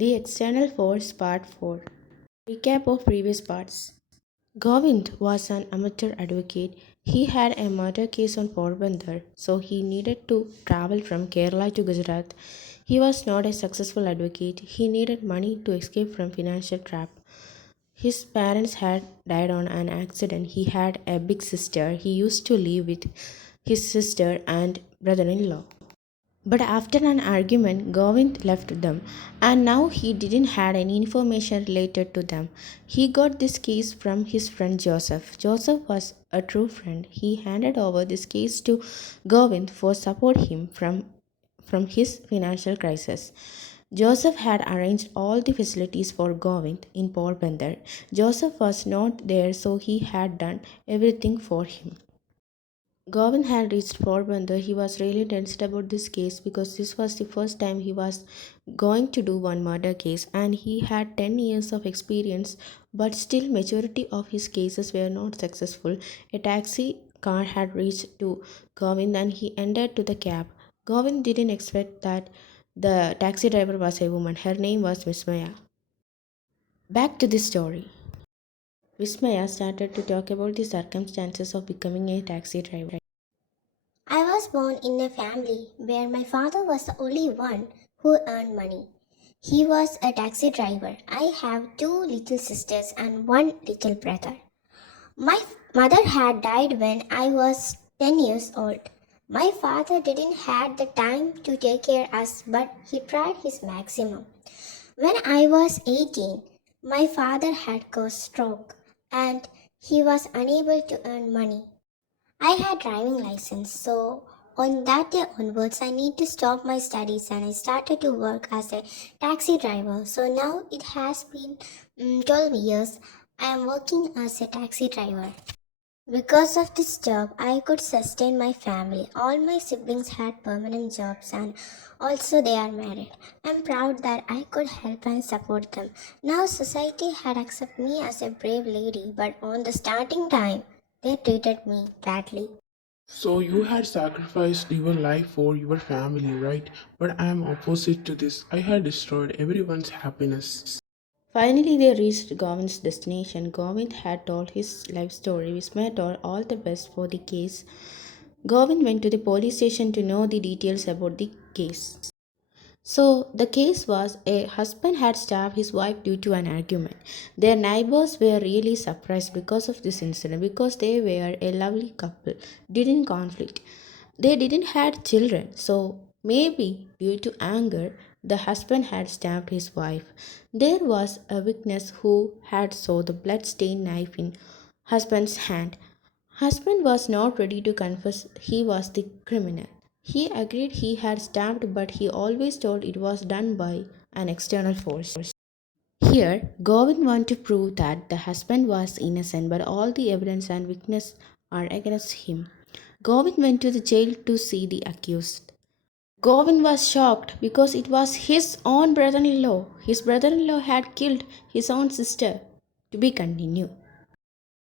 The External Force Part 4. Recap of previous parts. Govind was an amateur advocate. He had a murder case on Porbandar, so he needed to travel from Kerala to Gujarat. He was not a successful advocate. He needed money to escape from financial trap. His parents had died on an accident. He had a big sister. He used to live with his sister and brother-in-law. But after an argument, Govind left them, and now he didn't have any information related to them. He got this case from his friend Joseph. Joseph was a true friend. He handed over this case to Govind for support him from his financial crisis. Joseph had arranged all the facilities for Govind in Porbandar. Joseph was not there, so he had done everything for him. Govind had reached Porbandar. He was really tensed about this case because this was the first time he was going to do one murder case, and he had 10 years of experience, but still majority of his cases were not successful. A taxi car had reached to Govind and he entered to the cab. Govind didn't expect that the taxi driver was a woman. Her name was Vismaya. Back to the story. Vismaya started to talk about the circumstances of becoming a taxi driver. I was born in a family where my father was the only one who earned money. He was a taxi driver. I have two little sisters and one little brother. My mother had died when I was 10 years old. My father didn't have the time to take care of us, but he tried his maximum. When I was 18, my father had got stroke and he was unable to earn money. I had driving license, so on that day onwards I need to stop my studies and I started to work as a taxi driver. So now it has been 12 years I am working as a taxi driver. Because of this job, I could sustain my family. All my siblings had permanent jobs and also they are married. I'm proud that I could help and support them. Now society had accepted me as a brave lady, but on the starting time, they treated me badly. So you had sacrificed your life for your family, right? But I am opposite to this. I had destroyed everyone's happiness. Finally, they reached Govind's destination. Govind had told his life story. Vismaya told all the best for the case. Govind went to the police station to know the details about the case. So, the case was a husband had stabbed his wife due to an argument. Their neighbors were really surprised because of this incident because they were a lovely couple, didn't conflict. They didn't had children, so maybe due to anger, the husband had stabbed his wife. There was a witness who had saw the blood-stained knife in husband's hand. Husband was not ready to confess he was the criminal. He agreed he had stabbed, but he always told it was done by an external force. Here, Govind wanted to prove that the husband was innocent, but all the evidence and witness are against him. Govind went to the jail to see the accused. Govind was shocked because it was his own brother in law. His brother in law had killed his own sister. To be continued.